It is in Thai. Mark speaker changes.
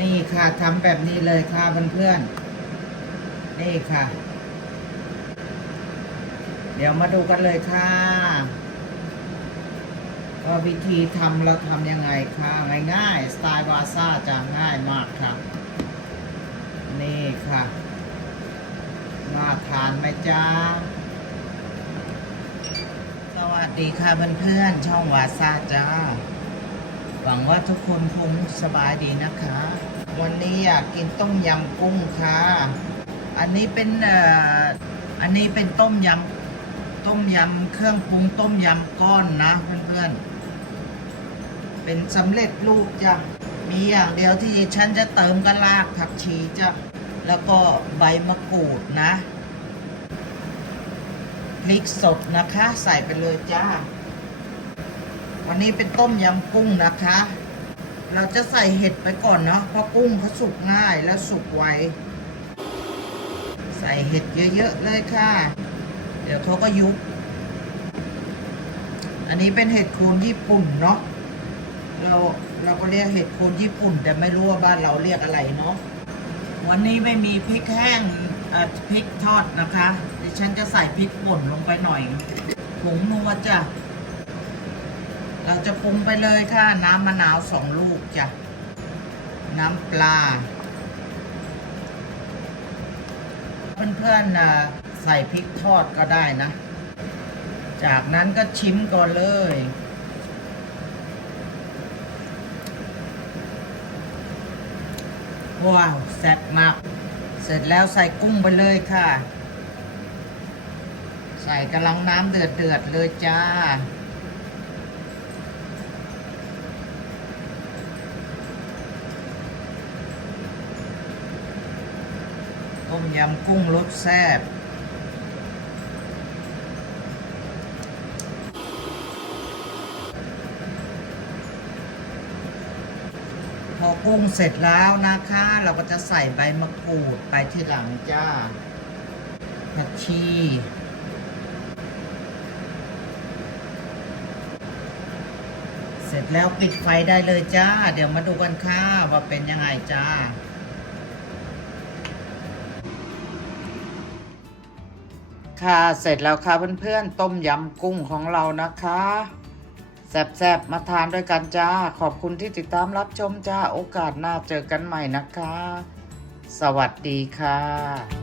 Speaker 1: นี่ค่ะทำแบบนี้เลยค่ะเพื่อนๆนี่ค่ะ เดี๋ยวมาดูกันเลยค่ะว่าวิธีทำเราทำยังไงค่ะง่ายๆสไตล์วาซ่าจะง่ายมากค่ะนี่ค่ะน่าทานไหมจ้าสวัสดีค่ะเพื่อนๆช่องวาซ่าจ้า หวังว่าทุกคนคงสบายดีนะคะ วันนี้อยากกินต้มยำกุ้งค่ะ อันนี้เป็นอันนี้เป็นต้มยำต้มยำเครื่องปรุงต้มยำก้อนนะเพื่อนๆ เป็นสำเร็จรูปจ้ะ มีอย่างเดียวที่ฉันจะเติมก็รากผักชีจ้ะ แล้วก็ใบมะกรูดนะพริกสดนะคะ ใส่ไปเลยจ้า วันนี้เป็นต้มยำกุ้งนะคะ เราจะใส่เห็ดไปก่อนเนาะเพราะกุ้งเขาสุกง่ายและสุกไวใส่เห็ดเยอะๆเลยค่ะ เดี๋ยวเขาก็ยุบอันนี้เป็นเห็ดโคนญี่ปุ่นเนาะเราเราก็เรียกเห็ดโคนญี่ปุ่น แต่ไม่รู้ว่าบ้านเราเรียกอะไรเนาะวันนี้ไม่มีพริกแห้งอ่อพริกทอดนะคะดิฉันจะใส่พริกป่นลงไปหน่อยผงนัวจ้ะ เราจะปรุงไปเลยค่ะ น้ำมะนาวสองลูกจ้ะ น้ำปลา เพื่อนๆใส่พริกทอดก็ได้นะ จากนั้นก็ชิมก่อนเลย ว้าวแซ่บมาก เสร็จแล้วใส่กุ้งไปเลยค่ะ ใส่กำลังน้ำเดือดเดือดๆเลยจ้า ต้มยำกุ้งรสแซ่บพอกุ้งเสร็จแล้วนะคะ เราก็จะใส่ใบมะกรูดไปที่หลังจ้าผักชีเสร็จแล้วปิดไฟได้เลยจ้า เดี๋ยวมาดูกันค่ะว่าเป็นยังไงจ้า ค่ะ เสร็จแล้วค่ะเพื่อนๆ ต้มยำกุ้งของเรานะคะ แซ่บๆ มาทานด้วยกันจ้า ขอบคุณที่ติดตามรับชมจ้า โอกาสหน้าเจอกันใหม่นะคะ สวัสดีค่ะ